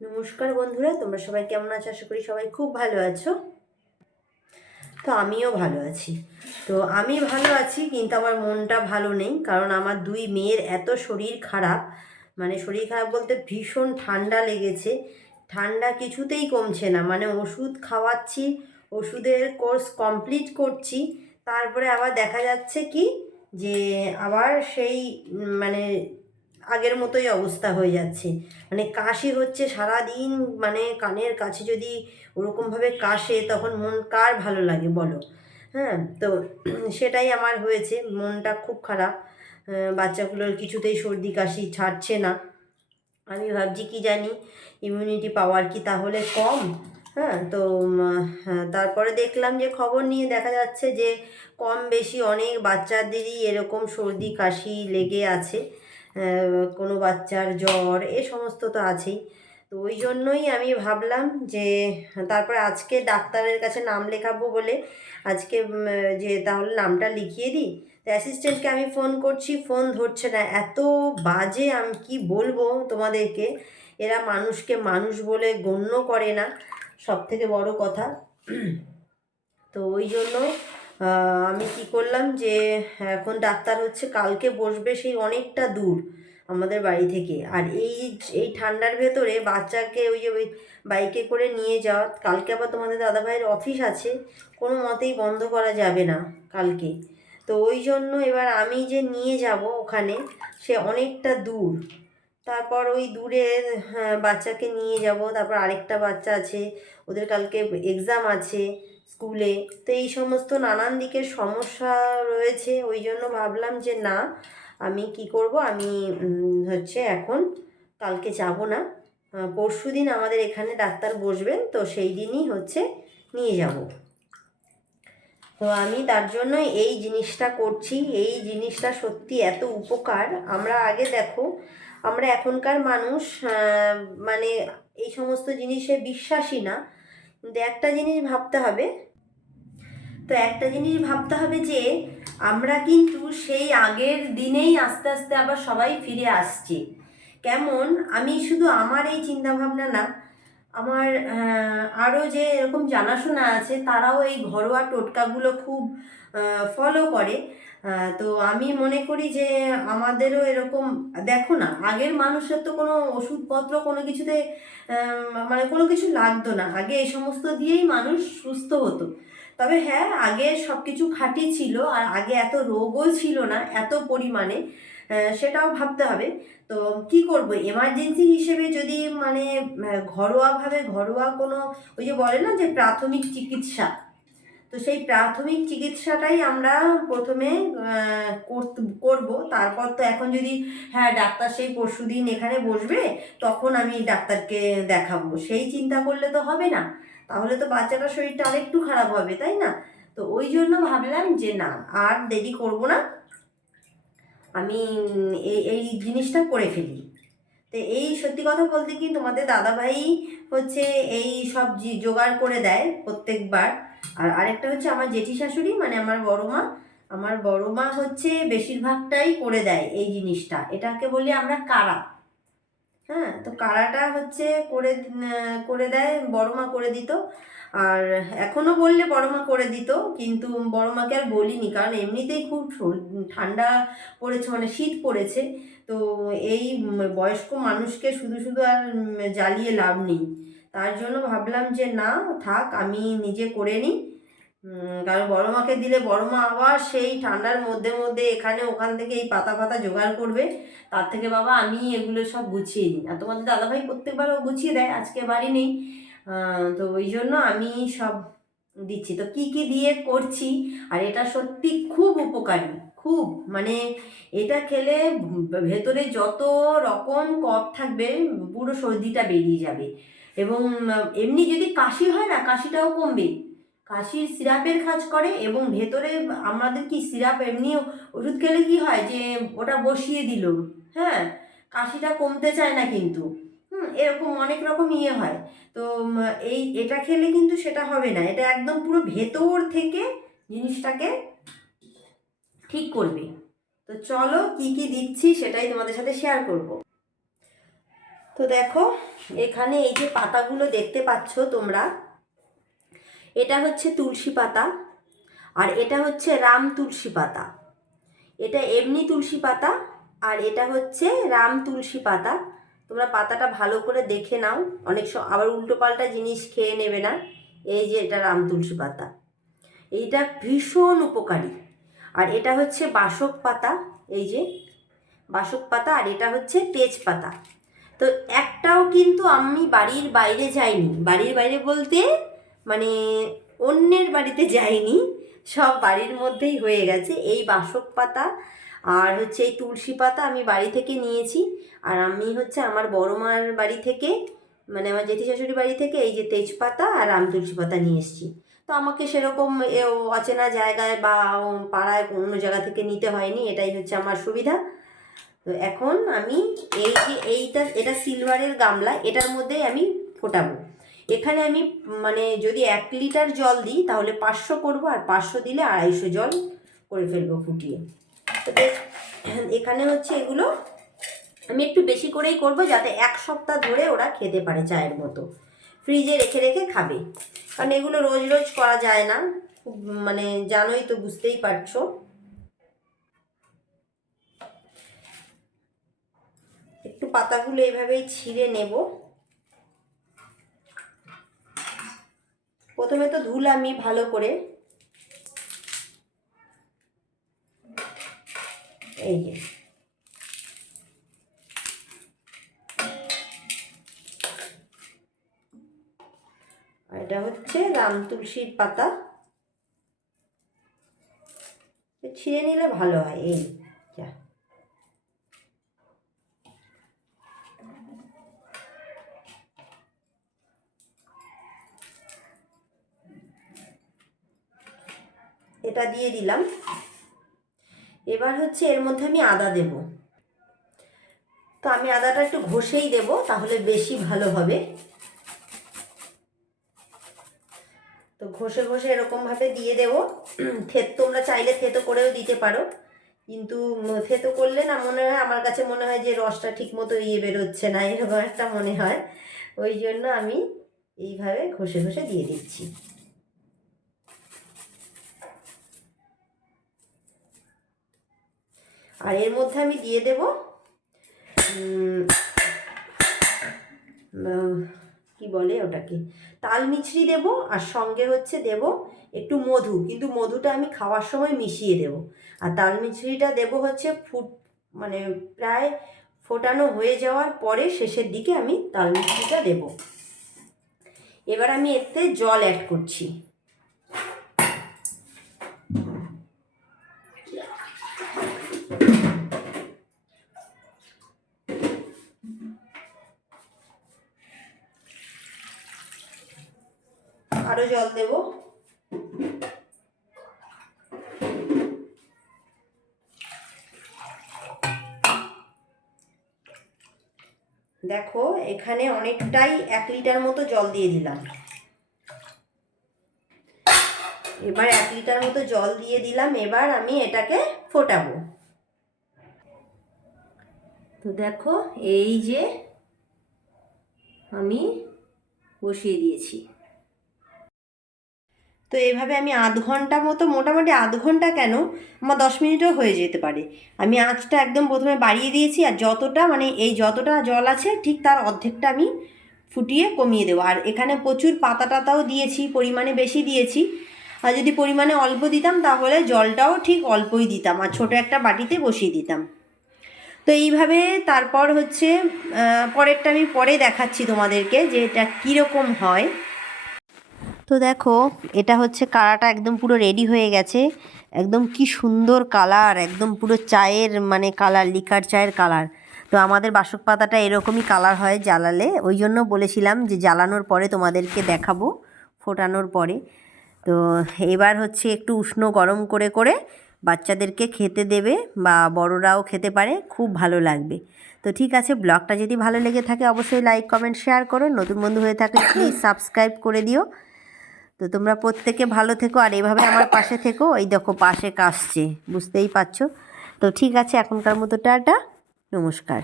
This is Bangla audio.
নমস্কার বন্ধুরা, তোমরা সবাই কেমন আছো? আশা করি সবাই খুব ভালো আছো। তো আমিও ভালো আছি। তো আমি ভালো আছি, কিন্তু আমার মনটা ভালো নেই, কারণ আমার দুই মেয়ের এত শরীর খারাপ। মানে শরীর খারাপ বলতে ভীষণ ঠান্ডা লেগেছে। ঠান্ডা কিছুতেই কমছে না। মানে ওষুধ খাওয়াচ্ছি, ওষুধের কোর্স কমপ্লিট করছি, তারপরে আবার দেখা যাচ্ছে কি যে আবার সেই মানে আগের মতোই অবস্থা হয়ে যাচ্ছে। মানে কাশি হচ্ছে সারা দিন মানে কানের কাছে যদি ওরকমভাবে কাশে তখন মন কার ভালো লাগে বলো? হ্যাঁ তো সেটাই আমার হয়েছে। মনটা খুব খারাপ। বাচ্চাগুলোর কিছুতেই সর্দি কাশি ছাড়ছে না। আমি ভাবছি কি জানি ইমিউনিটি পাওয়ার কি তাহলে কম? হ্যাঁ তো হ্যাঁ, তারপরে দেখলাম যে খবর নিয়ে দেখা যাচ্ছে যে কম বেশি অনেক বাচ্চাদেরই এরকম সর্দি কাশি লেগে আছে। কোনো বাচ্চার জ্বর, এ সমস্ত তো আছেই। তো ওই জন্যই আমি ভাবলাম যে, তারপরে আজকে ডাক্তারের কাছে নাম লেখাবো বলে আজকে যে তাহলে নামটা লিখিয়ে দিই। তো অ্যাসিস্ট্যান্টকে আমি ফোন করছি ফোন ধরছে না। এত বাজে আমি কি বলব তোমাদেরকে? এরা মানুষকে মানুষ বলে গণ্য করে না। সব থেকে বড় কথা। তো ওই জন্য আমি কি করলাম যে এখন ডাক্তার হচ্ছে কালকে বসবে সেই অনেকটা দূর আমাদের বাড়ি থেকে। আর এই এই ঠান্ডার ভেতরে বাচ্চাকে ওই যে বাইকে করে নিয়ে যাওয়া কালকে আবার তোমাদের দাদাভাইয়ের অফিস আছে কোনো মতেই বন্ধ করা যাবে না কালকে। তো ওই জন্য এবার আমি যে নিয়ে যাব ওখানে সে অনেকটা দূর। তারপর ওই দূরে হ্যাঁ, বাচ্চাকে নিয়ে যাব তারপর আরেকটা বাচ্চা আছে ওদের কালকে এক্সাম আছে স্কুলে। তো এই সমস্ত নানান দিকের সমস্যা রয়েছে, ওই জন্য ভাবলাম যে না, আমি কি করব? আমি হচ্ছে এখন কালকে যাব না। পরশু দিন আমাদের এখানে ডাক্তার বসবেন তো সেই দিনই হচ্ছে নিয়ে যাব। তো আমি তার জন্য এই জিনিসটা করছি। এই জিনিসটা সত্যি এত উপকার। আমরা আগে দেখো, আমরা এখনকার মানুষ মানে এই সমস্ত জিনিসে বিশ্বাসী না। কিন্তু একটা জিনিস ভাবতে হবে তো একটা জিনিস ভাবতে হবে যে, আমরা কিন্তু সেই আগের দিনেই আস্তে আস্তে আবার সবাই ফিরে আসছি। কেমন? আমি শুধু আমার এই চিন্তাভাবনা না আমার আরও যে এরকম জানাশোনা আছে, তারাও এই ঘরোয়া টোটকাগুলো খুব ফলো করে। তো আমি মনে করি যে আমাদেরও এরকম, দেখো না, আগের মানুষের তো কোনো ওষুধপত্র কোনো কিছুতে মানে কোনো কিছু লাগতো না। আগে এই সমস্ত দিয়েই মানুষ সুস্থ হতো। তবে হ্যাঁ আগে সব কিছু খাঁটি ছিল, আর আগে এত রোগও ছিল না, এত পরিমাণে। সেটাও ভাবতে হবে। তো কি করব? এমার্জেন্সি হিসেবে যদি মানে ঘরোয়াভাবে, ঘরোয়া কোনো ওই যে বলে না যে প্রাথমিক চিকিৎসা, তো সেই প্রাথমিক চিকিৎসাটাই আমরা প্রথমে করব। তারপর তো এখন যদি হ্যাঁ ডাক্তার সেই পরশু দিন এখানে বসবে, তখন আমি ডাক্তারকে দেখাবো। সেই চিন্তা করলে তো হবে না। তাহলে তো বাচ্চাটার শরীরটা আরেকটু খারাপ হবে, তাই না? তো ওই জন্য ভাবলাম যে না, আর দেরি করব না। আমি এই এই জিনিসটা করে ফেলি। তো এই সত্যি কথা বলতে কি, তোমাদের দাদাভাই হচ্ছে এই সব জোগাড় করে দেয় প্রত্যেকবার। আর আরেকটা হচ্ছে আমার জেঠি শাশুড়ি মানে আমার বড় মা, আমার বড় মা হচ্ছে বেশিরভাগটাই করে দেয় এই জিনিসটা। এটাকে বলি আমরা কারা। হ্যাঁ তো কারাটা হচ্ছে করে করে দেয় বড় মা করে দিত। আর এখনও বললে বড় মা করে দিত, কিন্তু বড় মাকে আর বলিনি, কারণ এমনিতেই খুব ঠান্ডা পড়েছে মানে শীত পড়েছে। তো এই বয়স্ক মানুষকে শুধু শুধু আর জ্বালিয়ে লাভ নেই। তার জন্য ভাবলাম যে না, থাক, আমি নিজে করে নিই। কারণ বড় মাকে দিলে বড় মা আবার সেই ঠান্ডার মধ্যে মধ্যে এখানে ওখান থেকে এই পাতা পাতা জোগাড় করবে। তার থেকে বাবা, আমি এগুলো সব গুছিয়ে নিই। আর তোমাদের দাদাভাই প্রত্যেকবারও গুছিয়ে দেয়, আজকে বাড়ি নেই। তো ওই জন্য আমি সব দিচ্ছি। তো কি কি দিয়ে করছি? আর এটা সত্যি খুব উপকারী, খুব। মানে এটা খেলে ভেতরে যত রকম কফ থাকবে, পুরো সর্দিটা বেরিয়ে যাবে। এবং এমনি যদি কাশি হয় না, কাশিটাও কমবে। কাশির সিরাপের কাজ করে এবং ভেতরে আমাদের কি সিরাপ এমনি ওষুধ খেলে কি হয় যে ওটা বসিয়ে দিল? হ্যাঁ কাশিটা কমতে চায় না কিন্তু। হুম, এরকম অনেক রকম ইয়ে হয়। তো এই, এটা খেলে কিন্তু সেটা হবে না। এটা একদম পুরো ভেতর থেকে জিনিসটাকে ঠিক করবে। তো চলো কি কি দিচ্ছি সেটাই তোমাদের সাথে শেয়ার করব। তো দেখো, এখানে এই যে পাতাগুলো দেখতে পাচ্ছ তোমরা এটা হচ্ছে তুলসী পাতা আর এটা হচ্ছে রাম তুলসী পাতা। এটা এমনি তুলসী পাতা আর এটা হচ্ছে রাম তুলসী পাতা। তোমরা পাতাটা ভালো করে দেখে নাও। অনেক আবার উল্টো পাল্টা জিনিস খেয়ে নেবে না। এই যে এটা রাম তুলসী পাতা। এইটা ভীষণ উপকারী। আর এটা হচ্ছে বাসক পাতা। এই যে বাসক পাতা আর এটা হচ্ছে তেজপাতা তো একটাও কিন্তু আমি বাড়ির বাইরে যাইনি। বাড়ির বাইরে বলতে অন্যের বাড়িতে যাইনি সব বাড়ির মধ্যেই হয়ে গেছে। এই বাসক পাতা আর হচ্ছে এই তুলসী পাতা আমি বাড়ি থেকে নিয়েছি। আর আমি হচ্ছে আমার বড় মার বাড়ি থেকে মানে আমার জেঠি শাশুড়ি বাড়ি থেকে এই যে তেজপাতা আর আম তুলসী পাতা নিয়ে এসেছি। তো আমাকে সেরকম অচেনা জায়গায় বা পাড়ায় অন্য জায়গা থেকে নিতে হয়নি, এটাই হচ্ছে আমার সুবিধা। তো এখন আমি এই যে এইটা, এটা সিলভারের গামলা, এটার মধ্যেই আমি ফোটাবো। এখানে আমি মানে যদি এক লিটার জল দিই, তাহলে পাঁচশো করব আর পাঁচশো দিলে আড়াইশো জল করে ফেলব ফুটিয়ে। তো এখানে হচ্ছে এগুলো আমি একটু বেশি করেই করব যাতে এক সপ্তাহ ধরে ওরা খেতে পারে চায়ের মতো। ফ্রিজে রেখে রেখে খাবে। কারণ এগুলো রোজ রোজ করা যায় না। মানে জানোই তো, বুঝতেই পারছ। একটু পাতাগুলো এভাবেই ছিঁড়ে নেব। প্রথমে তো ধুলামি ভালো করে এই যে। এটা হচ্ছে রাম তুলসীর পাতা। ছিঁড়ে নিলে ভালো হয়, এই যা এটা দিয়ে দিলাম। এবার হচ্ছে এর মধ্যে আমি আদা দেব। তো আমি আদাটা একটু ঘষেই দেব, তাহলে বেশি ভালো হবে। তো ঘষে ঘষে এরকমভাবে দিয়ে দেবো। থেত তোমরা চাইলে থেতো করেও দিতে পারো। কিন্তু থেতো করলে না মনে হয়, আমার কাছে মনে হয় যে রসটা ঠিক মতো ইয়ে বেরোচ্ছে না, এরকম একটা মনে হয়। ওই জন্য আমি এইভাবে ঘষে ঘষে দিয়ে দিচ্ছি। আর এর মধ্যে আমি দিয়ে দেব কি বলে ওটাকে? তাল মিছরি দেব আর সঙ্গে হচ্ছে দেব একটু মধু, কিন্তু মধুটা আমি খাওয়ার সময় মিশিয়ে দেব। আর তাল মিছরিটা দেব হচ্ছে ফুট মানে প্রায় ফোটানো হয়ে যাওয়ার পরে শেষের দিকে আমি তাল মিছরিটা দেব। এবার আমি এতে জল অ্যাড করছি। আরও জল দেব। দেখো, এখানে অনেকটাই এক লিটার মতো জল দিয়ে দিলাম। এবার এক লিটার মতো জল দিয়ে দিলাম, এবার আমি এটাকে ফোটাবো। তো দেখো, এই যে আমি বসিয়ে দিয়েছি। তো এভাবে আমি আধ ঘণ্টা মতো, মোটামুটি আধ ঘণ্টা কেন? আমার দশ মিনিটও হয়ে যেতে পারে। আমি আঁচটা একদম প্রথমে বাড়িয়ে দিয়েছি আর যতটা মানে এই যতটা জল আছে, ঠিক তার অর্ধেকটা আমি ফুটিয়ে কমিয়ে দেবো। আর এখানে প্রচুর পাতা টাতাও দিয়েছি, পরিমাণে বেশি দিয়েছি। আর যদি পরিমাণে অল্প দিতাম, তাহলে জলটাও ঠিক অল্পই দিতাম। আর ছোটো একটা বাটিতে বসিয়ে দিতাম। তো এইভাবে তারপর হচ্ছে পরেরটা আমি পরে দেখাচ্ছি তোমাদেরকে যে এটা কীরকম হয়। তো দেখো, এটা হচ্ছে কাড়াটা একদম পুরো রেডি হয়ে গেছে। একদম কি সুন্দর কালার, একদম পুরো চায়ের মানে কালার, লিকার চায়ের কালার। তো আমাদের বাসক পাতাটা এরকমই কালার হয় জ্বালালে। ওই জন্য বলেছিলাম যে জ্বালানোর পরে তোমাদেরকে দেখাবো, ফোটানোর পরে। তো এবার হচ্ছে একটু উষ্ণ গরম করে করে বাচ্চাদেরকে খেতে দেবে বা বড়রাও খেতে পারে, খুব ভালো লাগবে। তো ঠিক আছে, ব্লগটা যদি ভালো লেগে থাকে অবশ্যই লাইক, কমেন্ট, শেয়ার করো। নতুন বন্ধু হয়ে থাকলে প্লিজ সাবস্ক্রাইব করে দিও। তো তোমরা প্রত্যেকে ভালো থেকো, আর এভাবে আমার পাশে থেকো। এই দেখো, পাশে কাশছে, বুঝতেই পারছ? তো ঠিক আছে, এখনকার মতো টাটা, নমস্কার।